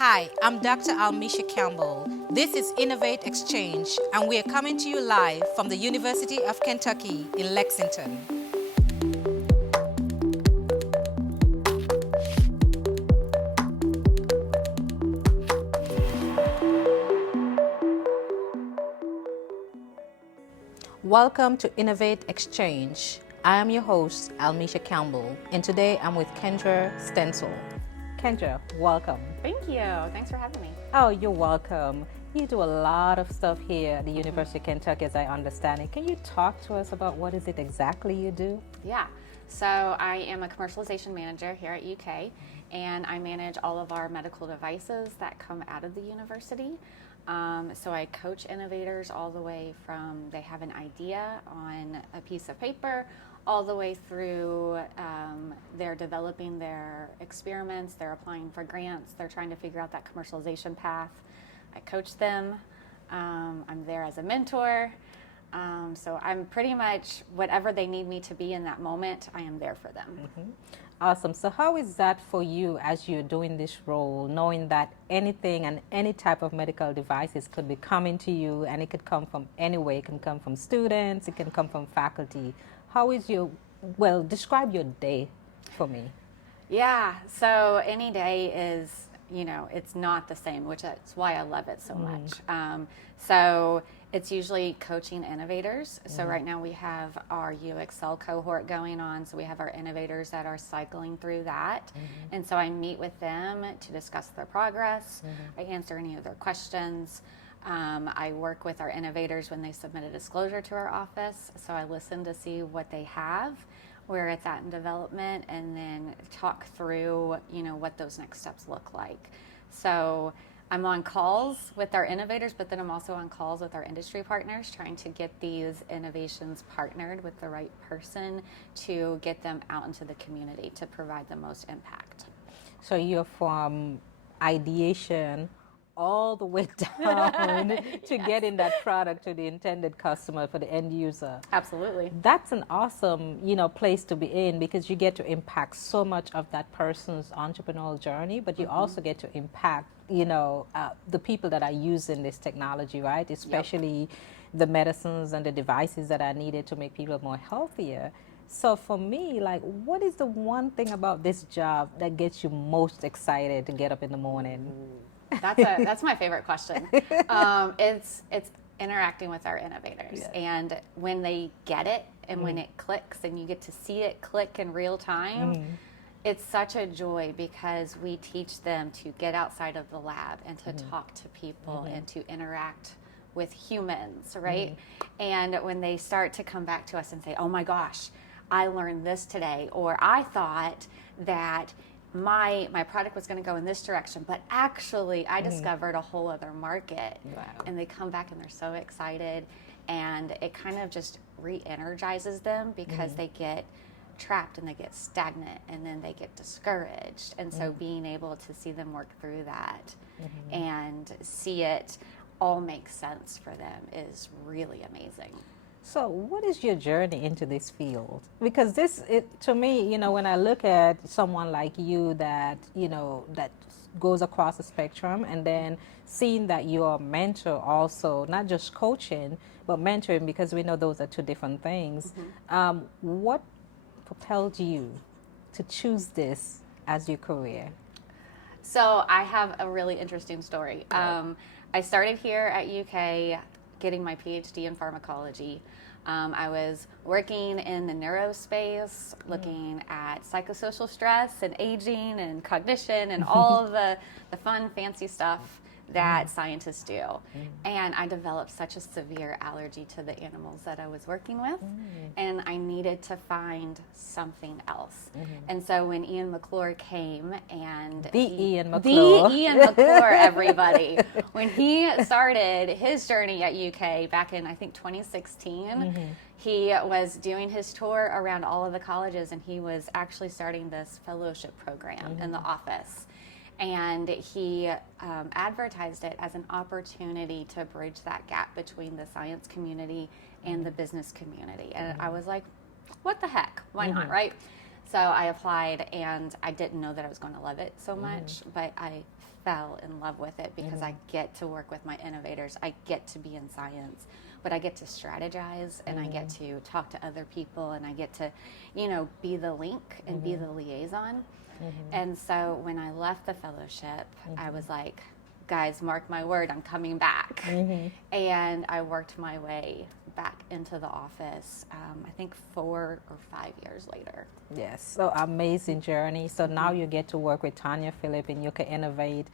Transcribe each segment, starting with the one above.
Hi, I'm Dr. Almisha Campbell. This is Innovate Exchange, and we are coming to you live from the University of Kentucky in Lexington. Welcome to Innovate Exchange. I am your host, Almisha Campbell, and today I'm with Kendra Stenzel. Kendra, welcome. Thank you. Thanks for having me. Oh, you're welcome. You do a lot of stuff here at the University of Kentucky, as I understand it. Can you talk to us about what is it exactly you do? Yeah. So I am a commercialization manager here at UK, and I manage all of our medical devices that come out of the university. So I coach innovators all the way from they have an idea on a piece of paper all the way through they're developing their experiments, they're applying for grants, they're trying to figure out that commercialization path. I coach them. I'm there as a mentor. So I'm pretty much whatever they need me to be in that moment, I am there for them. Awesome. So, how is that for you as you're doing this role, knowing that anything and any type of medical devices could be coming to you and it could come from anywhere? It can come from students, it can come from faculty. How is your, well, describe your day for me. Yeah, so any day is, it's not the same, which is why I love it so much. So it's usually coaching innovators. So right now we have our UXL cohort going on. So we have our innovators that are cycling through that. And so I meet with them to discuss their progress. I answer any of their questions. I work with our innovators when they submit a disclosure to our office. So I listen to see what they have, where it's at in development, and then talk through, what those next steps look like. So I'm on calls with our innovators, but then I'm also on calls with our industry partners, trying to get these innovations partnered with the right person to get them out into the community to provide the most impact. So, you're from ideation all the way down to getting that product to the intended customer for the end user. Absolutely. That's an awesome, place to be in because you get to impact so much of that person's entrepreneurial journey, but you also get to impact, the people that are using this technology, right? Especially the medicines and the devices that are needed to make people more healthier. So for me, like, what is the one thing about this job that gets you most excited to get up in the morning? That's my favorite question. It's interacting with our innovators, and when they get it, and when it clicks, and you get to see it click in real time. It's such a joy because we teach them to get outside of the lab and to talk to people and to interact with humans, right? And when they start to come back to us and say, oh my gosh, I learned this today, or I thought that my product was going to go in this direction, but actually I discovered a whole other market. Wow. And they come back and they're so excited, and it kind of just re-energizes them because they get trapped and they get stagnant and then they get discouraged. And so being able to see them work through that and see it all make sense for them is really amazing. So, what is your journey into this field? Because to me, when I look at someone like you that, that goes across the spectrum, and then seeing that you're a mentor also, not just coaching, but mentoring, because we know those are two different things. What propelled you to choose this as your career? So I have a really interesting story. I started here at UK getting my PhD in pharmacology. I was working in the neurospace, looking at psychosocial stress and aging and cognition and all of the fun, fancy stuff that scientists do. And I developed such a severe allergy to the animals that I was working with, and I needed to find something else. And so when Ian McClure came, and Ian McClure, everybody, when he started his journey at UK back in, I think, 2016, he was doing his tour around all of the colleges, and he was actually starting this fellowship program in the office. And he advertised it as an opportunity to bridge that gap between the science community and the business community. And I was like, what the heck? Why not, right? So I applied, and I didn't know that I was going to love it so much, but I fell in love with it because I get to work with my innovators. I get to be in science, but I get to strategize, and I get to talk to other people, and I get to, be the link and be the liaison. And so when I left the fellowship, I was like, guys, mark my word, I'm coming back. And I worked my way back into the office, I think 4 or 5 years later. Yes, so amazing journey. So now you get to work with Tanya Phillip and you can innovate.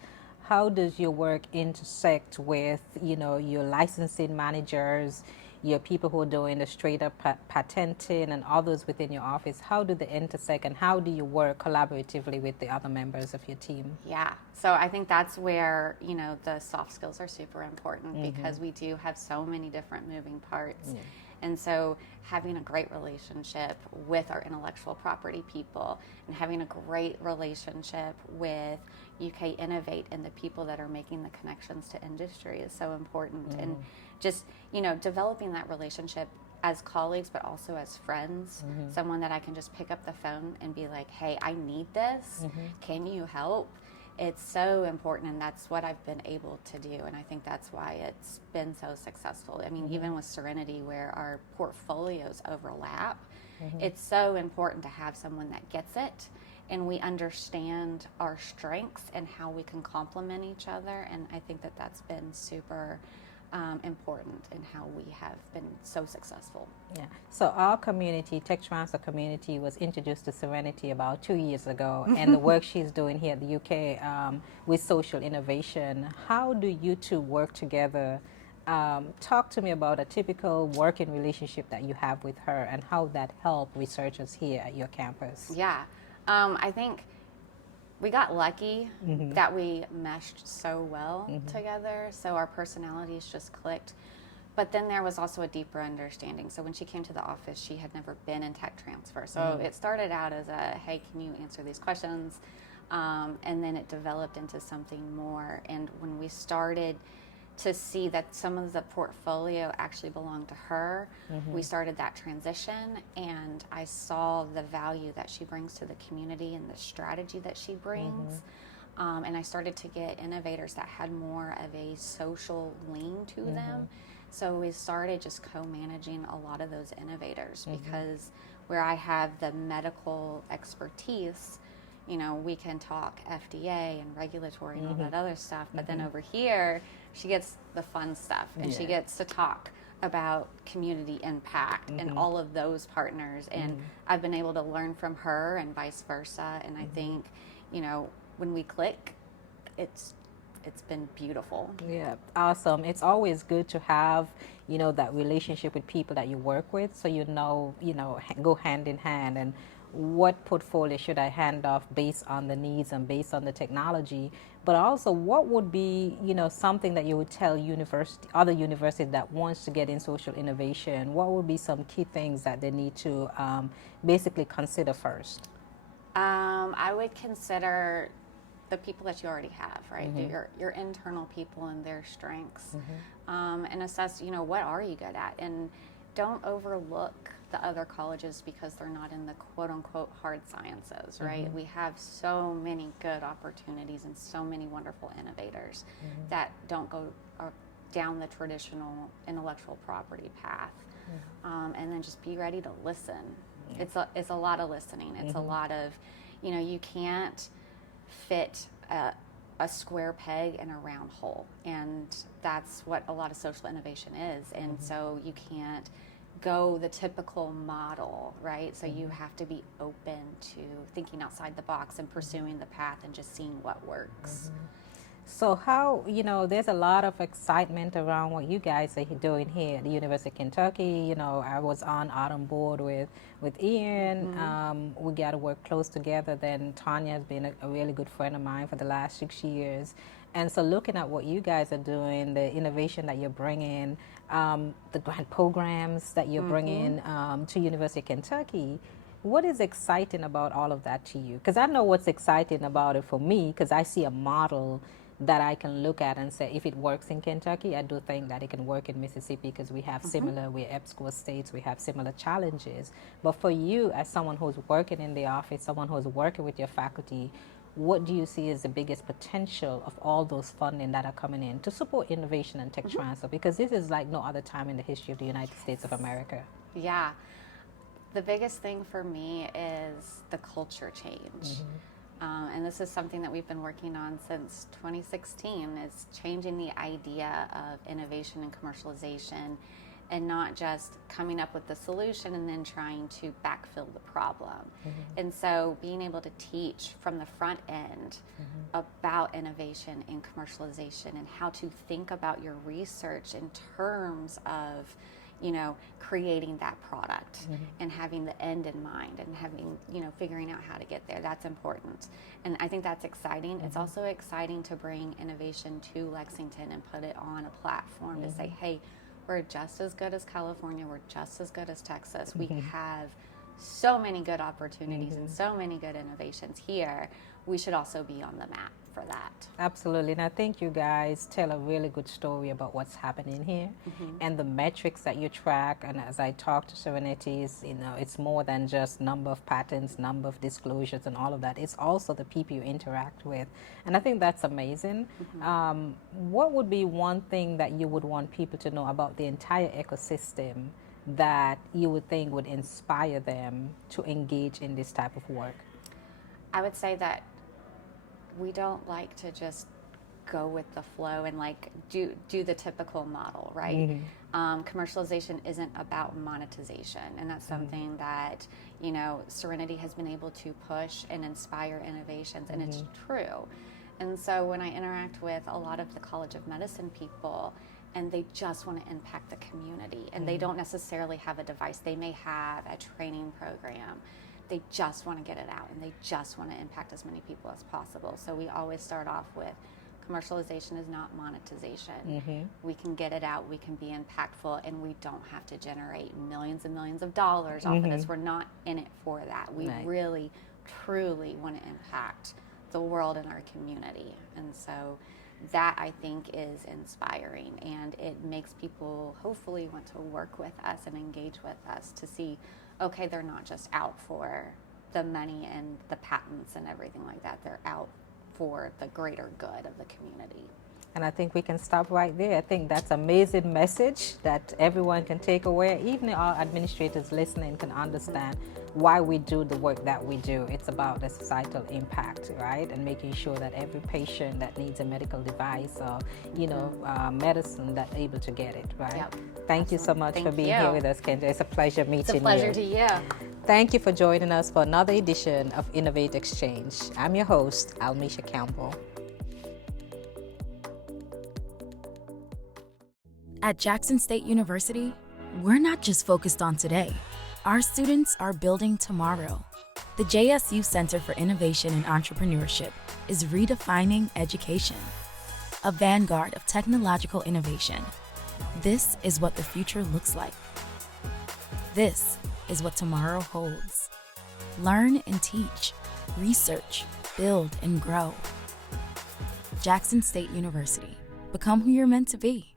How does your work intersect with, your licensing managers, your people who are doing the straight up patenting and others within your office? How do they intersect, and how do you work collaboratively with the other members of your team? Yeah, so I think that's where, the soft skills are super important because we do have so many different moving parts. And so having a great relationship with our intellectual property people and having a great relationship with UK Innovate and the people that are making the connections to industry is so important. And just, developing that relationship as colleagues, but also as friends, someone that I can just pick up the phone and be like, hey, I need this. Can you help? It's so important, and that's what I've been able to do, and I think that's why it's been so successful. I mean, even with Serenity, where our portfolios overlap, it's so important to have someone that gets it, and we understand our strengths and how we can complement each other, and I think that that's been super important in how we have been so successful. Yeah. So our community, tech transfer community, was introduced to Serenity about 2 years ago, and the work she's doing here at the UK with social innovation. How do you two work together? Talk to me about a typical working relationship that you have with her and how that helped researchers here at your campus. Yeah. I think we got lucky that we meshed so well together, so our personalities just clicked. But then there was also a deeper understanding. So when she came to the office, she had never been in tech transfer. So it started out as a, hey, can you answer these questions? And then it developed into something more. And when we started to see that some of the portfolio actually belonged to her, we started that transition, and I saw the value that she brings to the community and the strategy that she brings. And I started to get innovators that had more of a social lean to them. So we started just co-managing a lot of those innovators because where I have the medical expertise, we can talk FDA and regulatory and all that other stuff, but then over here, she gets the fun stuff, and she gets to talk about community impact and all of those partners, and I've been able to learn from her and vice versa, and I think, when we click, it's been beautiful. Yeah, awesome. It's always good to have, that relationship with people that you work with, so go hand in hand, and what portfolio should I hand off based on the needs and based on the technology, but also what would be, something that you would tell other universities that wants to get in social innovation, what would be some key things that they need to basically consider first? I would consider the people that you already have, right? Your internal people and their strengths, and assess, what are you good at, and don't overlook the other colleges because they're not in the quote unquote hard sciences, right? We have so many good opportunities and so many wonderful innovators that don't go down the traditional intellectual property path, and then just be ready to listen. It's a lot of listening. It's a lot of, you can't fit a square peg in a round hole, and that's what a lot of social innovation is. And so you can't go the typical model, right? So you have to be open to thinking outside the box and pursuing the path and just seeing what works. So how, there's a lot of excitement around what you guys are doing here at the University of Kentucky. I was on board with Ian. We got to work close together. Then Tanya has been a really good friend of mine for the last 6 years. And so looking at what you guys are doing, the innovation that you're bringing, the grant programs that you're bringing to University of Kentucky, what is exciting about all of that to you? Because I know what's exciting about it for me, because I see a model that I can look at and say, if it works in Kentucky, I do think that it can work in Mississippi, because we have similar, we're EBSCO states, we have similar challenges. But for you, as someone who's working in the office, someone who's working with your faculty, what do you see as the biggest potential of all those funding that are coming in to support innovation and tech transfer? Because this is like no other time in the history of the United States of America. Yeah. The biggest thing for me is the culture change. And this is something that we've been working on since 2016, is changing the idea of innovation and commercialization, and not just coming up with the solution and then trying to backfill the problem. And so being able to teach from the front end about innovation and commercialization, and how to think about your research in terms of, you know, creating that product and having the end in mind, and having, you know, figuring out how to get there. That's important. And I think that's exciting. It's also exciting to bring innovation to Lexington and put it on a platform to say, hey, we're just as good as California, we're just as good as Texas. We have so many good opportunities and so many good innovations here. We should also be on the map for that. Absolutely. And I think you guys tell a really good story about what's happening here and the metrics that you track. And as I talk to Serenities, you know, it's more than just number of patents, number of disclosures and all of that. It's also the people you interact with. And I think that's amazing. What would be one thing that you would want people to know about the entire ecosystem that you would think would inspire them to engage in this type of work? I would say that we don't like to just go with the flow and like do the typical model, right? Commercialization isn't about monetization, and that's something that, you know, Serenity has been able to push and inspire innovations, and it's true. And so when I interact with a lot of the College of Medicine people, and they just want to impact the community, and they don't necessarily have a device, they may have a training program, they just want to get it out, and they just want to impact as many people as possible. So we always start off with, commercialization is not monetization. We can get it out, we can be impactful, and we don't have to generate millions and millions of dollars off of this. We're not in it for that. We really, truly want to impact the world and our community. And so that, I think, is inspiring, and it makes people hopefully want to work with us and engage with us to see, okay, they're not just out for the money and the patents and everything like that. They're out for the greater good of the community. And I think we can stop right there. I think that's an amazing message that everyone can take away. Even our administrators listening can understand why we do the work that we do. It's about the societal impact, right? And making sure that every patient that needs a medical device or, you know, medicine, that's able to get it, right? Yep. Thank you so much for being here with us, Kendra. It's a pleasure meeting you. It's a pleasure to you. Thank you for joining us for another edition of Innovate Exchange. I'm your host, Almisha Campbell. At Jackson State University, we're not just focused on today. Our students are building tomorrow. The JSU Center for Innovation and Entrepreneurship is redefining education, a vanguard of technological innovation. This is what the future looks like. This is what tomorrow holds. Learn and teach, research, build, and grow. Jackson State University. Become who you're meant to be.